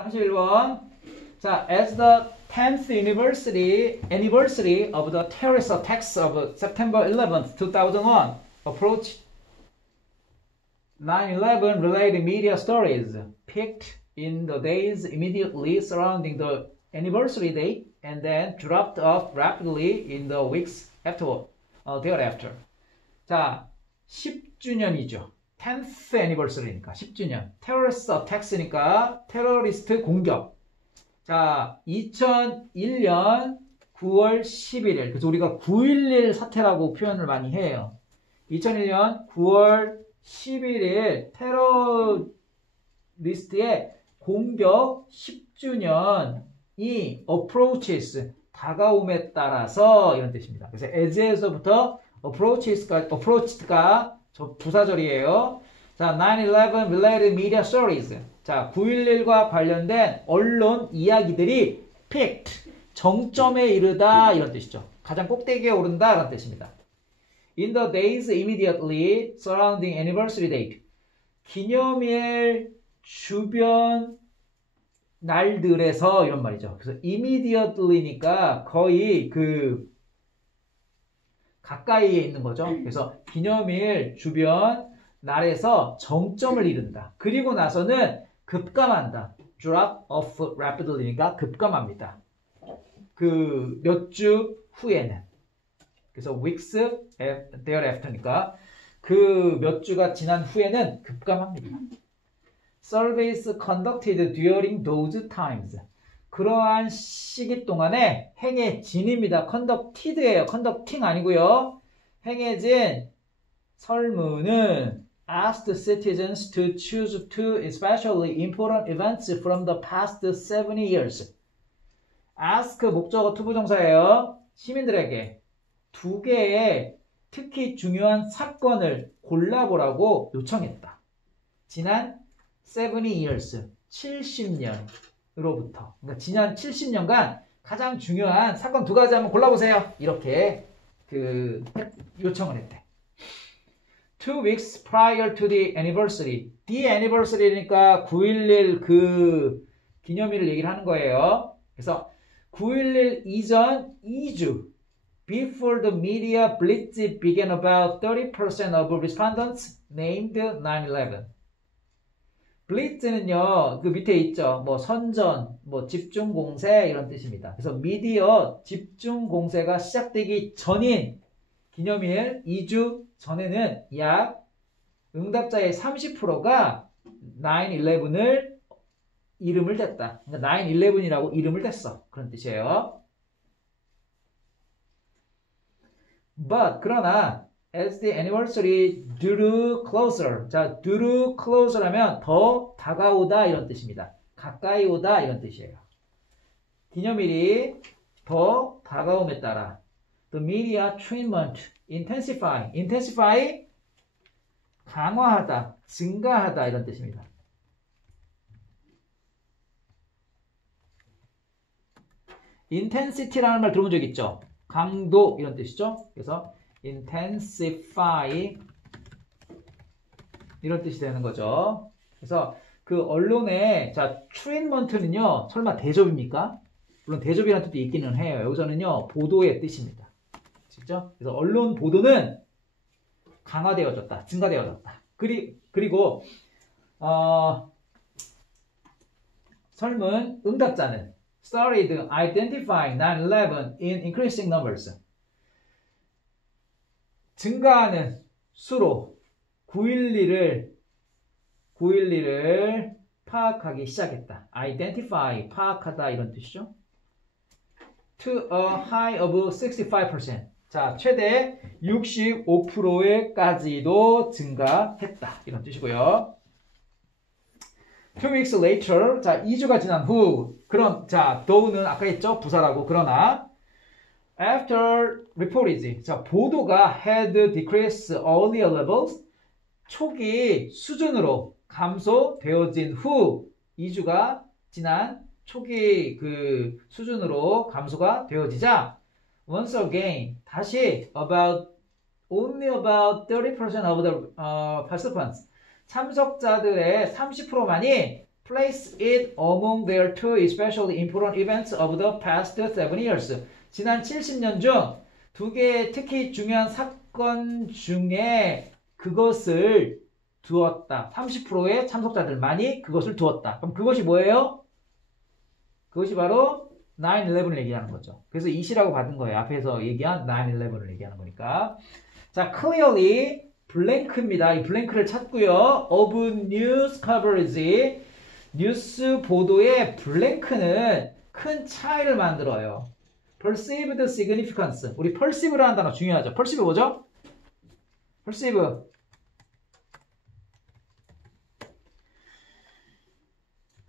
31번. 자, as the 10th anniversary of the terrorist attacks of September 11th, 2001 approached, 9/11 related media stories peaked in the days immediately surrounding the anniversary date and then dropped off rapidly in the weeks thereafter. 자, 10주년이죠. 10th anniversary니까 10주년. terrorist attacks니까 테러리스트 공격. 자, 2001년 9월 11일. 그래서 우리가 9.11 사태라고 표현을 많이 해요. 2001년 9월 11일 테러리스트의 공격 10주년이 approaches, 다가옴에 따라서 이런 뜻입니다. 그래서 as에서부터 approached가 부사절이에요. 자, 9/11 related media stories. 자, 9.11과 관련된 언론 이야기들이 peaked, 정점에 이르다 이런 뜻이죠. 가장 꼭대기에 오른다 이런 뜻입니다. In the days immediately surrounding anniversary date. 기념일 주변 날들에서 이런 말이죠. 그래서 immediately니까 거의 가까이에 있는 거죠. 그래서 기념일 주변 날에서 정점을 이룬다. 그리고 나서는 급감한다. drop off rapidly니까 급감합니다. 몇 주 후에는. 그래서 weeks thereafter니까 몇 주가 지난 후에는 급감합니다. Surveys conducted during those times. 그러한 시기 동안에 행해진입니다. conducted예요. conducting 아니고요. 행해진 설문은 asked citizens to choose two especially important events from the past 70 years. ask 목적어 투부정사예요. 시민들에게 두 개의 특히 중요한 사건을 골라보라고 요청했다. 지난 70 years, 70년으로부터. 그러니까 지난 70년간 가장 중요한 사건 두 가지 한번 골라보세요. 이렇게 요청을 했대. 2 weeks prior to the anniversary. The anniversary니까 9.11 기념일을 얘기를 하는 거예요. 그래서 9.11 이전 2주. Before the media blitz began, about 30% of respondents named 9/11. blitz는요, 밑에 있죠. 선전, 집중 공세 이런 뜻입니다. 그래서 미디어 집중 공세가 시작되기 전인 기념일 2주 전에는 약 응답자의 30%가 9/11을 이름을 댔다. 그러니까 9/11이라고 이름을 댔어. 그런 뜻이에요. But 그러나 as the anniversary drew closer. 자, drew closer 하면 더 다가오다 이런 뜻입니다. 가까이 오다 이런 뜻이에요. 기념일이 더 다가옴에 따라 the media treatment intensify 강화하다, 증가하다 이런 뜻입니다. intensity라는 말 들어본 적 있죠? 강도 이런 뜻이죠. 그래서 intensify 이런 뜻이 되는 거죠. 그래서 언론의 treatment는요, 설마 대접입니까? 물론 대접이라는 뜻도 있기는 해요. 여기서는요, 보도의 뜻입니다. 진짜? 그래서 언론 보도는 강화되어졌다, 증가되어졌다. 그리고 설문 응답자는 started identifying 9/11 in increasing numbers. 증가하는 수로 9.11을 파악하기 시작했다. identify, 파악하다 이런 뜻이죠. to a high of 65%. 자, 최대 65%에까지도 증가했다. 이런 뜻이고요. 2 weeks later. 자, 2주가 지난 후. though는 아까 했죠? 부사라고. 그러나 after reportage. 자, 보도가 had decreased earlier levels. 초기 수준으로 감소되어진 후 2주가 지난 초기 수준으로 감소가 되어지자 once again 다시 only about 30% of the participants 참석자들의 30%만이 place it among their two especially important events of the past 7 years. 지난 70년 중 두 개의 특히 중요한 사건 중에 그것을 두었다. 30%의 참석자들만이 그것을 두었다. 그럼 그것이 뭐예요? 그것이 바로 9/11을 얘기하는 거죠. 그래서 이시라고 받은 거예요. 앞에서 얘기한 9/11을 얘기하는 거니까. 자, clearly 블랭크입니다. 이 블랭크를 찾고요. of news coverage. 뉴스 보도의 블랭크는 큰 차이를 만들어요. perceived significance. 우리 perceive라는 단어 중요하죠. perceive 뭐죠? perceive.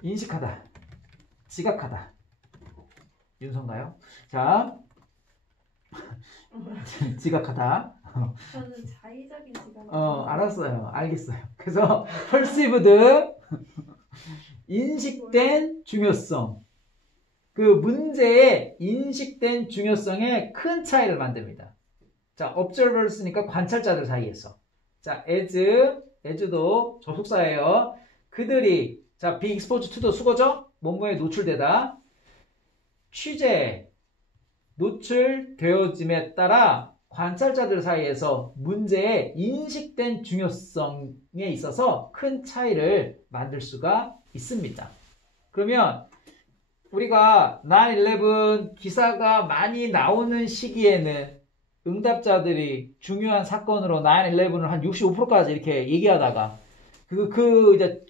인식하다. 지각하다. 윤서인가요? 자, 지각하다. 저는 자의적인 지각. 알았어요. 알겠어요. 그래서 perceived 인식된 중요성. 그 문제의 인식된 중요성에 큰 차이를 만듭니다. 자, observers니까 관찰자들 사이에서. 자, as도 접속사예요. 그들이 자, be exposed to도 수거죠? 뭐뭐에 노출되다. 취재에 노출되어짐에 따라 관찰자들 사이에서 문제의 인식된 중요성에 있어서 큰 차이를 만들 수가 있습니다. 그러면 우리가 9/11 기사가 많이 나오는 시기에는 응답자들이 중요한 사건으로 9/11을 한 65%까지 이렇게 얘기하다가 이제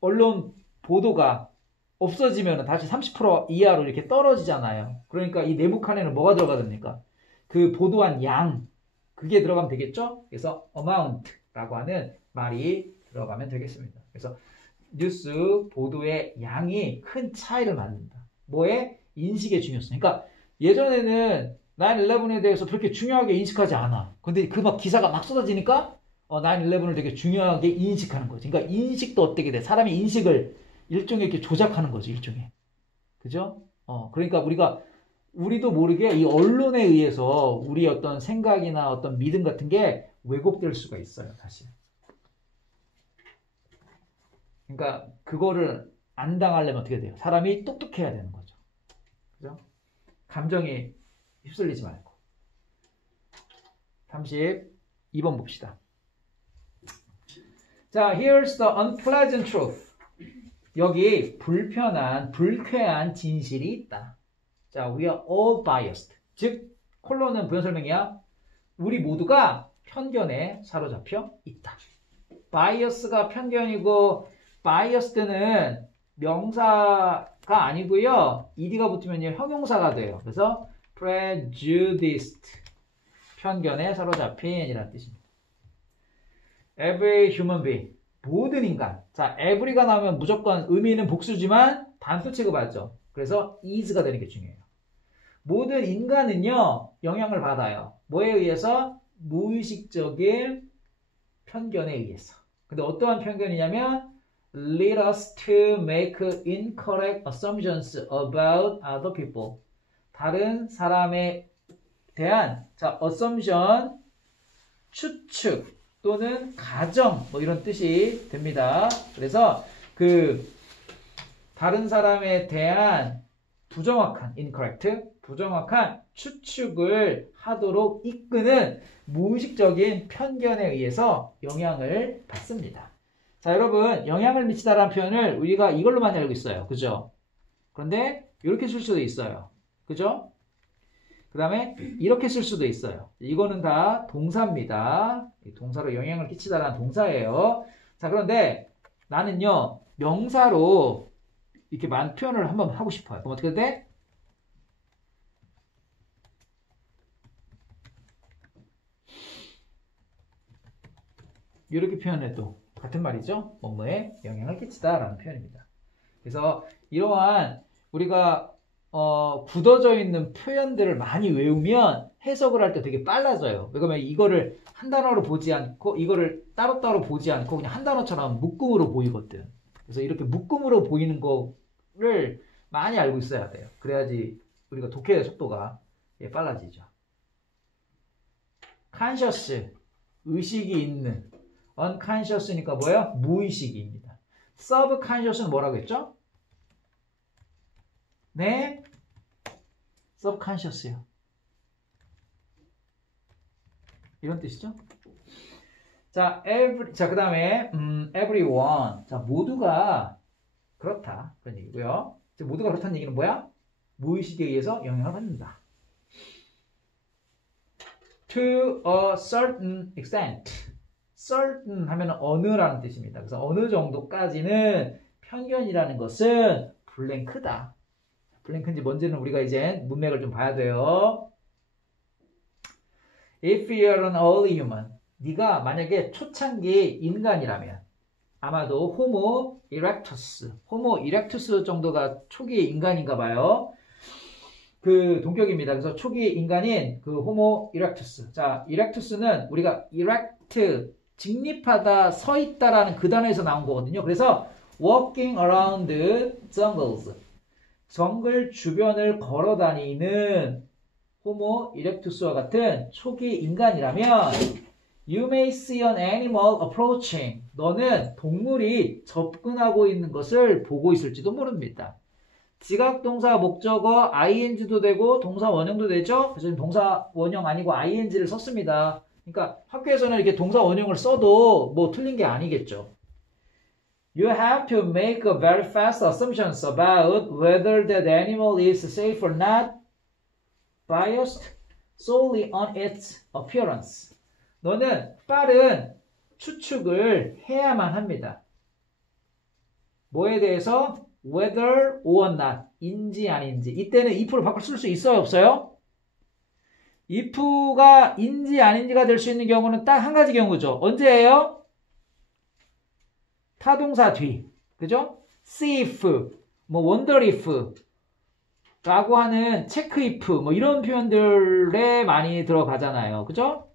언론 보도가 없어지면 다시 30% 이하로 이렇게 떨어지잖아요. 그러니까 이 네모 칸에는 뭐가 들어가야 됩니까? 그 보도한 양, 그게 들어가면 되겠죠? 그래서 amount라고 하는 말이 들어가면 되겠습니다. 그래서 뉴스 보도의 양이 큰 차이를 만든다. 뭐의? 인식의 중요성. 그러니까 예전에는 9/11에 대해서 그렇게 중요하게 인식하지 않아. 근데 그 막 기사가 막 쏟아지니까 9/11을 되게 중요하게 인식하는 거지. 그러니까 인식도 어떻게 돼? 사람이 인식을 일종의 이렇게 조작하는 거지, 일종의. 그죠? 그러니까 우리도 모르게 이 언론에 의해서 우리 어떤 생각이나 어떤 믿음 같은 게 왜곡될 수가 있어요, 사실. 그러니까 그거를 안 당하려면 어떻게 돼요? 사람이 똑똑해야 되는 거죠. 그죠? 감정에 휩쓸리지 말고. 32번 봅시다. 자, here's the unpleasant truth. 여기 불쾌한 진실이 있다. 자, we are all biased. 즉, 콜론은 부연 설명이야. 우리 모두가 편견에 사로잡혀 있다. bias가 편견이고, biased는 명사가 아니고요. ed가 붙으면 형용사가 돼요. 그래서 prejudiced, 편견에 사로잡힌이라는 뜻입니다. Every human being, 모든 인간. 자, every가 나오면 무조건 의미는 복수지만 단수 취급하죠. 그래서 is가 되는 게 중요해요. 모든 인간은요, 영향을 받아요. 뭐에 의해서? 무의식적인 편견에 의해서. 근데 어떠한 편견이냐면 lead us to make incorrect assumptions about other people. 다른 사람에 대한 assumption, 추측 또는 가정 뭐 이런 뜻이 됩니다. 그래서 다른 사람에 대한 부정확한 incorrect, 부정확한 추측을 하도록 이끄는 무의식적인 편견에 의해서 영향을 받습니다. 자, 여러분, 영향을 미치다라는 표현을 우리가 이걸로 많이 알고 있어요. 그죠? 그런데 이렇게 쓸 수도 있어요. 그죠? 그 다음에 이렇게 쓸 수도 있어요. 이거는 다 동사입니다. 동사로 영향을 끼치다라는 동사예요. 자, 그런데 나는요, 명사로 이렇게 표현을 한번 하고 싶어요. 그럼 어떻게 돼? 이렇게 표현해도 같은 말이죠. 뭐뭐에 영향을 끼치다라는 표현입니다. 그래서 이러한 우리가 굳어져 있는 표현들을 많이 외우면 해석을 할 때 되게 빨라져요. 왜냐면 이거를 한 단어로 보지 않고 이거를 따로따로 보지 않고 그냥 한 단어처럼 묶음으로 보이거든. 그래서 이렇게 묶음으로 보이는 거를 많이 알고 있어야 돼요. 그래야지 우리가 독해의 속도가 빨라지죠. conscious, 의식이 있는. unconscious니까 뭐야? 무의식입니다. subconscious는 뭐라고 했죠? 네, subconscious요. 이런 뜻이죠? 자, 자, 그 다음에, everyone. 자, 모두가 그렇다. 그런 얘기고요. 모두가 그렇다는 얘기는 뭐야? 무의식에 의해서 영향을 받는다. To a certain extent. certain 하면 어느라는 뜻입니다. 그래서 어느 정도까지는 편견이라는 것은 블랭크다. 블랭크인지 뭔지는 우리가 이제 문맥을 좀 봐야 돼요. If you're an early human, 네가 만약에 초창기 인간이라면 아마도 호모 이렉투스 정도가 초기 인간인가 봐요. 그 동격입니다. 그래서 초기 인간인 그 호모 이렉투스. 자, 이렉투스는 우리가 erect, 직립하다, 서 있다라는 그 단어에서 나온 거거든요. 그래서 walking around jungles, 정글 주변을 걸어 다니는 호모 이렉투스와 같은 초기 인간이라면 You may see an animal approaching. 너는 동물이 접근하고 있는 것을 보고 있을지도 모릅니다. 지각 동사 목적어 ing도 되고 동사 원형도 되죠. 그래서 지금 동사 원형 아니고 ing를 썼습니다. 그러니까 학교에서는 이렇게 동사 원형을 써도 뭐 틀린 게 아니겠죠. You have to make a very fast assumptions about whether that animal is safe or not, biased solely on its appearance. 너는 빠른 추측을 해야만 합니다. 뭐에 대해서? whether or not, 인지 아닌지. 이때는 if를 바꿔 쓸 수 있어요, 없어요? if가 인지 아닌지가 될 수 있는 경우는 딱 한 가지 경우죠. 언제예요? 타동사 뒤. 그죠? see if, 뭐 wonder if 라고 하는 check if, 뭐 이런 표현들에 많이 들어가잖아요. 그죠?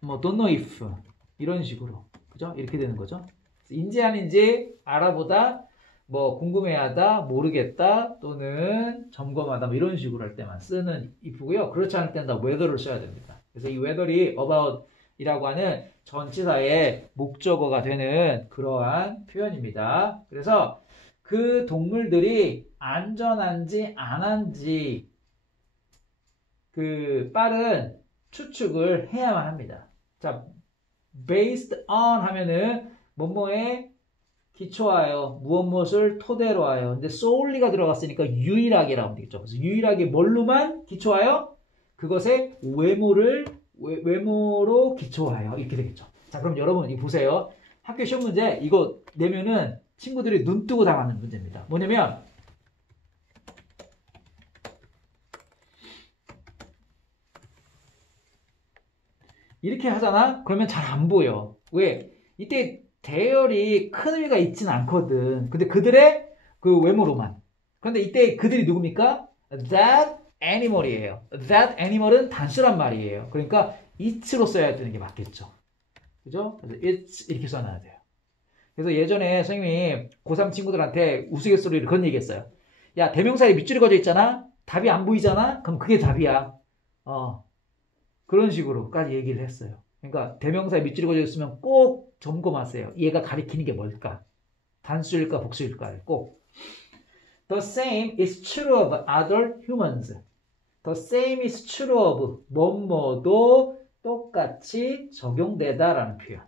뭐 don't know if 이런 식으로. 그죠? 이렇게 되는 거죠. 인지 아닌지 알아보다, 뭐 궁금해하다, 모르겠다, 또는 점검하다, 뭐 이런 식으로 할 때만 쓰는 if고요. 그렇지 않을 때는 다 whether를 써야 됩니다. 그래서 이 whether이 about 이라고 하는 전치사의 목적어가 되는 그러한 표현입니다. 그래서 그 동물들이 안전한지 안 한지 그 빠른 추측을 해야만 합니다. 자, based on 하면은 뭐뭐에 기초하여 무엇을 토대로 하여. 근데 solely가 들어갔으니까 유일하게라고 하면 되겠죠. 그래서 유일하게 뭘로만 기초하여? 그것의 외모로 기초하여. 이렇게 되겠죠. 자, 그럼 여러분 이거 보세요. 학교 시험 문제 이거 내면은 친구들이 눈 뜨고 당하는 문제입니다. 뭐냐면 이렇게 하잖아? 그러면 잘 안 보여. 왜? 이때 대열이 큰 의미가 있지는 않거든. 근데 그들의 그 외모로만. 그런데 이때 그들이 누굽니까? That animal이에요. That animal은 단수란 말이에요. 그러니까 it로 써야 되는 게 맞겠죠. 그죠? 그래서 it's 이렇게 써놔야 돼요. 그래서 예전에 선생님이 고3 친구들한테 우스갯소리를 그런 얘기 했어요. 야, 대명사에 밑줄이 그어져 있잖아? 답이 안 보이잖아? 그럼 그게 답이야. 그런 식으로까지 얘기를 했어요. 그러니까 대명사에 밑줄이 그어져 있으면 꼭 점검하세요. 얘가 가리키는 게 뭘까? 단수일까 복수일까를 꼭. The same is true of other humans. The same is true of 뭐뭐도 똑같이 적용되다라는 표현.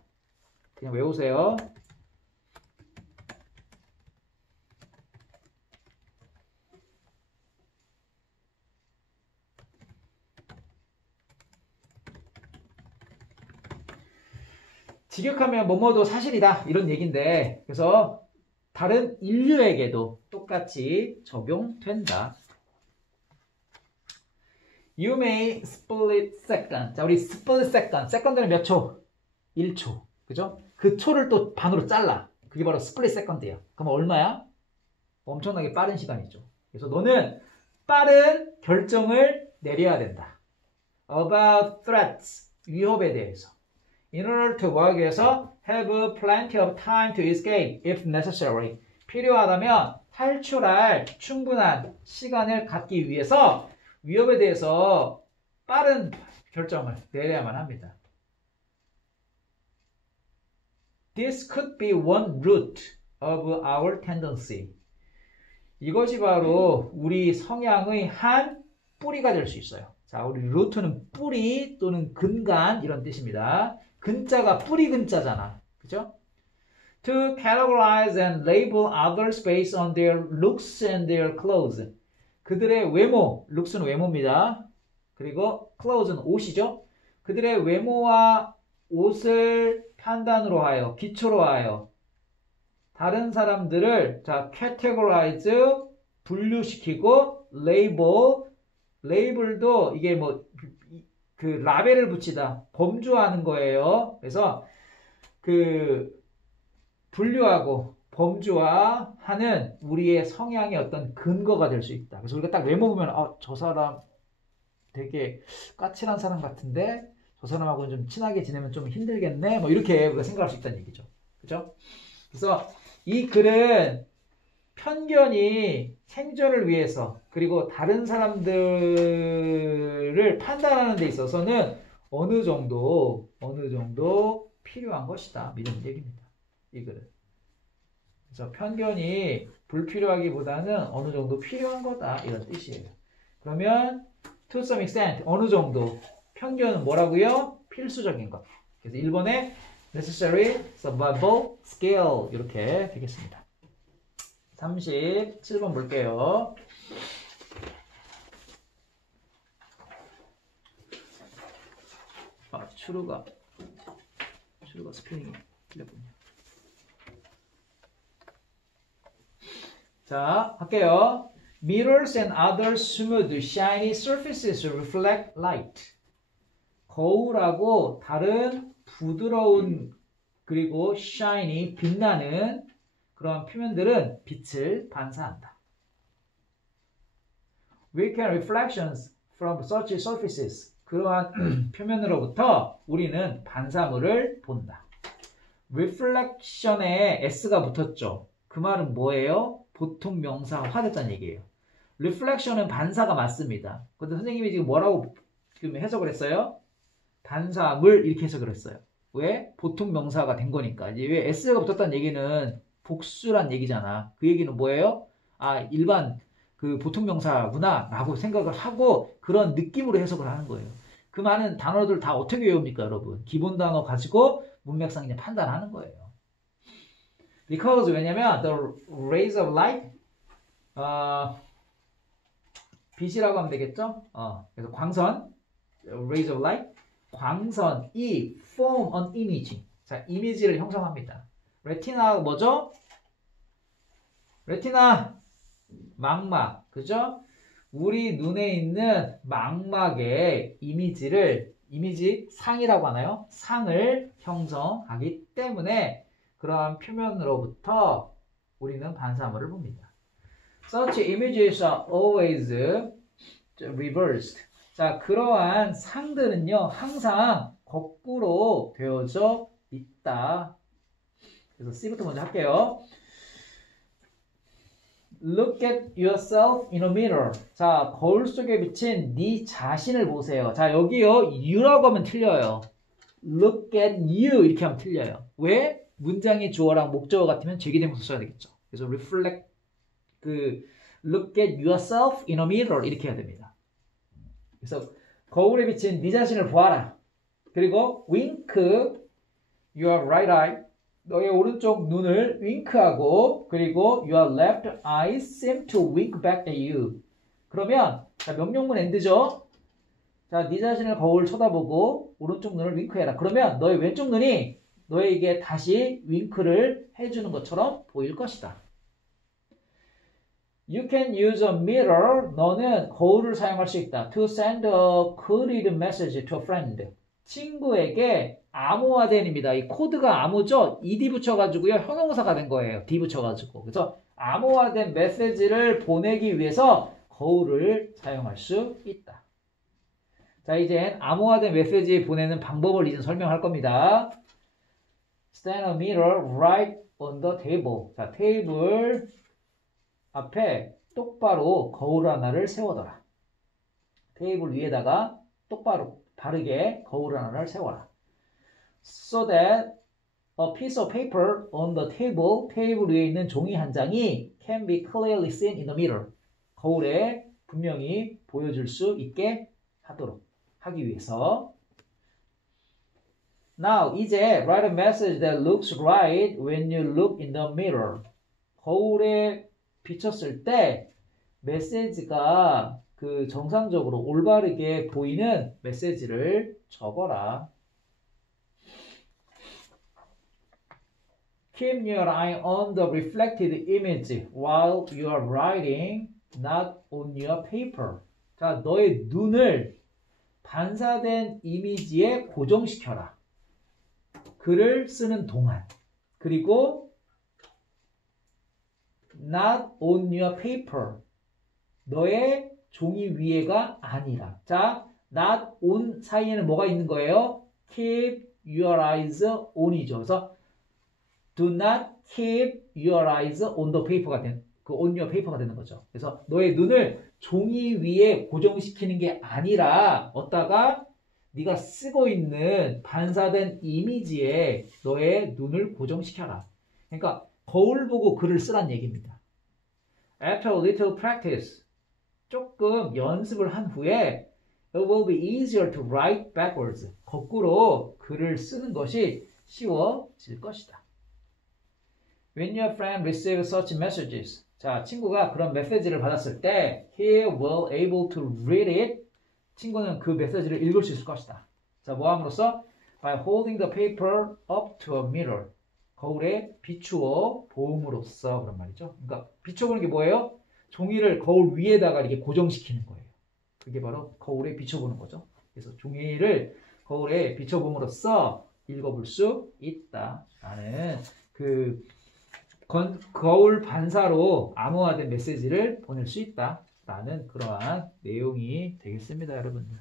그냥 외우세요. 직역하면 뭐뭐도 사실이다 이런 얘기인데 그래서 다른 인류에게도 똑같이 적용된다. You may split second. 자, 우리 split second. second는 몇 초? 1초. 그죠? 그 초를 또 반으로 잘라. 그게 바로 split second야. 그럼 얼마야? 엄청나게 빠른 시간이죠. 그래서 너는 빠른 결정을 내려야 된다. About threats. 위협에 대해서. In order to work 위해서 have plenty of time to escape if necessary. 필요하다면 탈출할 충분한 시간을 갖기 위해서 위협에 대해서 빠른 결정을 내려야만 합니다. This could be one root of our tendency. 이것이 바로 우리 성향의 한 뿌리가 될 수 있어요. 자, 우리 루트는 뿌리 또는 근간 이런 뜻입니다. 근자가 뿌리 근자잖아. 그죠? To categorize and label others based on their looks and their clothes. 그들의 외모, looks는 외모입니다. 그리고 clothes는 옷이죠. 그들의 외모와 옷을 판단으로 하여, 기초로 하여 다른 사람들을 자, categorize, 분류시키고 label도 이게 뭐 그 라벨을 붙이다, 범주하는 거예요. 그래서 그 분류하고 범주화하는 우리의 성향의 어떤 근거가 될 수 있다. 그래서 우리가 딱 외모 보면 저 사람 되게 까칠한 사람 같은데 저 사람하고는 좀 친하게 지내면 좀 힘들겠네. 뭐 이렇게 우리가 생각할 수 있다는 얘기죠. 그죠? 그래서 이 글은 편견이 생존을 위해서 그리고 다른 사람들을 판단하는 데 있어서는 어느 정도 필요한 것이다. 이런 얘기입니다. 이 글은. 그래서 편견이 불필요하기보다는 어느 정도 필요한 거다. 이런 뜻이에요. 그러면 to some extent 어느 정도 편견은 뭐라고요? 필수적인 것. 그래서 1번에 necessary survival skill 이렇게 되겠습니다. 37번 볼게요. 추루가 스펠링이 틀렸군요. 자, 할게요. Mirrors and other smooth, shiny surfaces reflect light. 거울하고 다른 부드러운 그리고 shiny, 빛나는 그런 표면들은 빛을 반사한다. We can reflections from such surfaces. 그러한 표면으로부터 우리는 반사물을 본다. reflection에 s가 붙었죠. 그 말은 뭐예요? 보통 명사화됐다는 얘기예요. reflection은 반사가 맞습니다. 그런데 선생님이 지금 뭐라고 지금 해석을 했어요? 반사물 이렇게 해석을 했어요. 왜? 보통 명사가 된 거니까. 이제 왜 s가 붙었다는 얘기는 복수란 얘기잖아. 그 얘기는 뭐예요? 일반 그 보통 명사구나 라고 생각을 하고 그런 느낌으로 해석을 하는 거예요. 그 많은 단어들 다 어떻게 외웁니까, 여러분? 기본 단어 가지고 문맥상 그냥 판단하는 거예요. Because 왜냐면 the rays of light 빛이라고 하면 되겠죠? 그래서 광선 rays of light 광선이 form an image. 자, 이미지를 형성합니다. 레티나가 뭐죠? 레티나 망막, 그죠? 우리 눈에 있는 망막의 이미지 상이라고 하나요? 상을 형성하기 때문에 그러한 표면으로부터 우리는 반사물을 봅니다. Such images are always reversed. 자, 그러한 상들은요, 항상 거꾸로 되어져 있다. 그래서 C부터 먼저 할게요. Look at yourself in a mirror. 자, 거울 속에 비친 네 자신을 보세요. 자, 여기요, you라고 하면 틀려요. Look at you 이렇게 하면 틀려요. 왜? 문장의 주어랑 목적어 같으면 제기되면서 써야 되겠죠. 그래서 reflect, look at yourself in a mirror 이렇게 해야 됩니다. 그래서 거울에 비친 네 자신을 보아라. 그리고 wink your right eye. 너의 오른쪽 눈을 윙크하고 그리고 your left eye seem to wink back at you. 그러면 자, 명령문 엔드죠. 자, 네 자신을 거울 쳐다보고 오른쪽 눈을 윙크해라. 그러면 너의 왼쪽 눈이 너에게 다시 윙크를 해주는 것처럼 보일 것이다. You can use a mirror. 너는 거울을 사용할 수 있다. To send a coded message to a friend. 친구에게 암호화된입니다. 이 코드가 암호죠? ed 붙여가지고요. 형용사가 된 거예요. d 붙여가지고. 그래서 암호화된 메시지를 보내기 위해서 거울을 사용할 수 있다. 자, 이젠 암호화된 메시지 보내는 방법을 이제 설명할 겁니다. Stand a mirror right on the table. 자, 테이블 앞에 똑바로 거울 하나를 세워둬라. 테이블 위에다가 똑바로 바르게 거울 하나를 세워라. So that A piece of paper on the table. 테이블 위에 있는 종이 한 장이 can be clearly seen in the mirror. 거울에 분명히 보여줄 수 있게 하기 위해서. Now, 이제 write a message that looks right when you look in the mirror. 거울에 비쳤을 때 메시지가 그 정상적으로 올바르게 보이는 메시지를 적어라. Keep your eye on the reflected image while you are writing, not on your paper. 자, 너의 눈을 반사된 이미지에 고정시켜라. 글을 쓰는 동안. 그리고 not on your paper. 너의 종이 위에가 아니라. 자, not on 사이에는 뭐가 있는 거예요? Keep your eyes on이죠. 그래서 do not keep your eyes on the paper가 on your paper가 되는 거죠. 그래서 너의 눈을 종이 위에 고정시키는 게 아니라 어디다가 네가 쓰고 있는 반사된 이미지에 너의 눈을 고정시켜라. 그러니까 거울 보고 글을 쓰란 얘기입니다. After a little practice, 조금 연습을 한 후에 it will be easier to write backwards. 거꾸로 글을 쓰는 것이 쉬워질 것이다. When your friend receives such messages, 자, 친구가 그런 메시지를 받았을 때 he will able to read it. 친구는 그 메시지를 읽을 수 있을 것이다. 자, 뭐 함으로써? By holding the paper up to a mirror. 거울에 비추어 보음으로써 그런 말이죠. 그러니까 비춰보는 게 뭐예요? 종이를 거울 위에다가 이렇게 고정시키는 거예요. 그게 바로 거울에 비춰보는 거죠. 그래서 종이를 거울에 비춰봄으로써 읽어볼 수 있다라는 그 거울 반사로 암호화된 메시지를 보낼 수 있다라는 그러한 내용이 되겠습니다, 여러분들.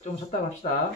좀 쉬었다 갑시다.